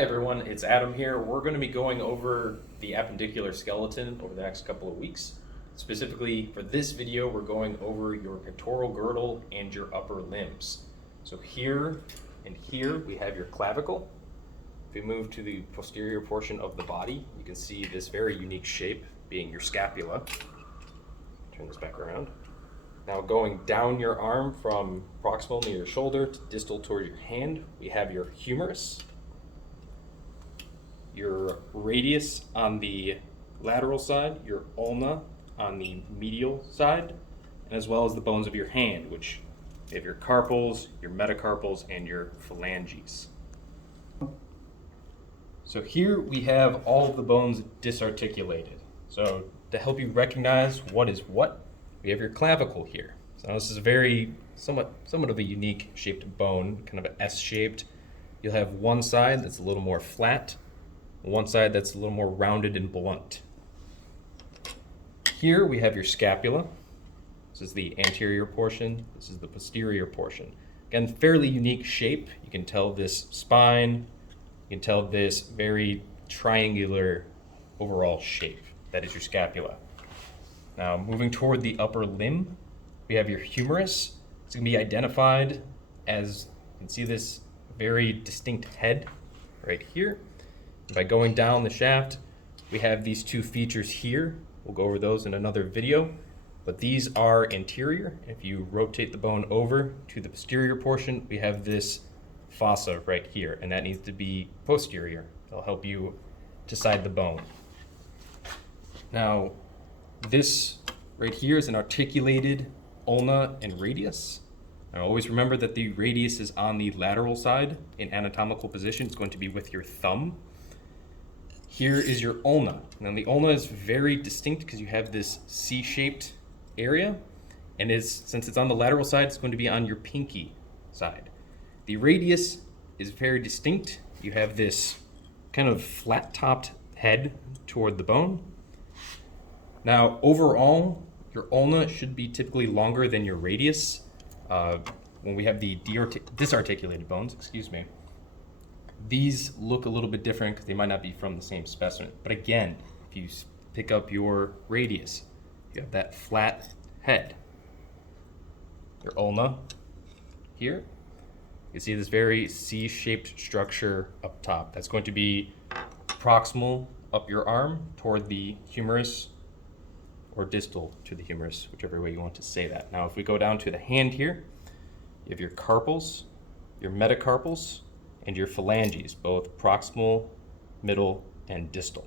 Hi everyone, it's Adam here. We're going to be going over the appendicular skeleton over the next couple of weeks. Specifically for this video, we're going over your pectoral girdle and your upper limbs. So here and here we have your clavicle. If we move to the posterior portion of the body, you can see this very unique shape being your scapula. Turn this back around. Now going down your arm from proximal near your shoulder to distal toward your hand, we have your humerus, your radius on the lateral side, your ulna on the medial side, and as well as the bones of your hand, which you have your carpals, your metacarpals, and your phalanges. So here we have all of the bones disarticulated. So to help you recognize what is what, we have your clavicle here. So this is a very somewhat of a unique shaped bone, kind of an S-shaped. You'll have one side that's a little more flat, one side that's a little more rounded and blunt. Here we have your scapula. This is the anterior portion. This is the posterior portion. Again, fairly unique shape. You can tell this spine. You can tell this very triangular overall shape. That is your scapula. Now, moving toward the upper limb, we have your humerus. It's going to be identified as, you can see this very distinct head right here. By going down the shaft, we have these two features here. We'll go over those in another video, but these are anterior. If you rotate the bone over to the posterior portion, we have this fossa right here, and that needs to be posterior. It'll help you decide the bone. Now, this right here is an articulated ulna and radius. Now, always remember that the radius is on the lateral side in anatomical position. It's going to be with your thumb. Here is your ulna. Now the ulna is very distinct because you have this C-shaped area, and since it's on the lateral side, it's going to be on your pinky side. The radius is very distinct. You have this kind of flat-topped head toward the bone. Now overall, your ulna should be typically longer than your radius. When we have the disarticulated bones, these look a little bit different because they might not be from the same specimen. But again, if you pick up your radius, you have that flat head. Your ulna here, you see this very C-shaped structure up top. That's going to be proximal up your arm toward the humerus or distal to the humerus, whichever way you want to say that. Now, if we go down to the hand here, you have your carpals, your metacarpals, and your phalanges, both proximal, middle, and distal.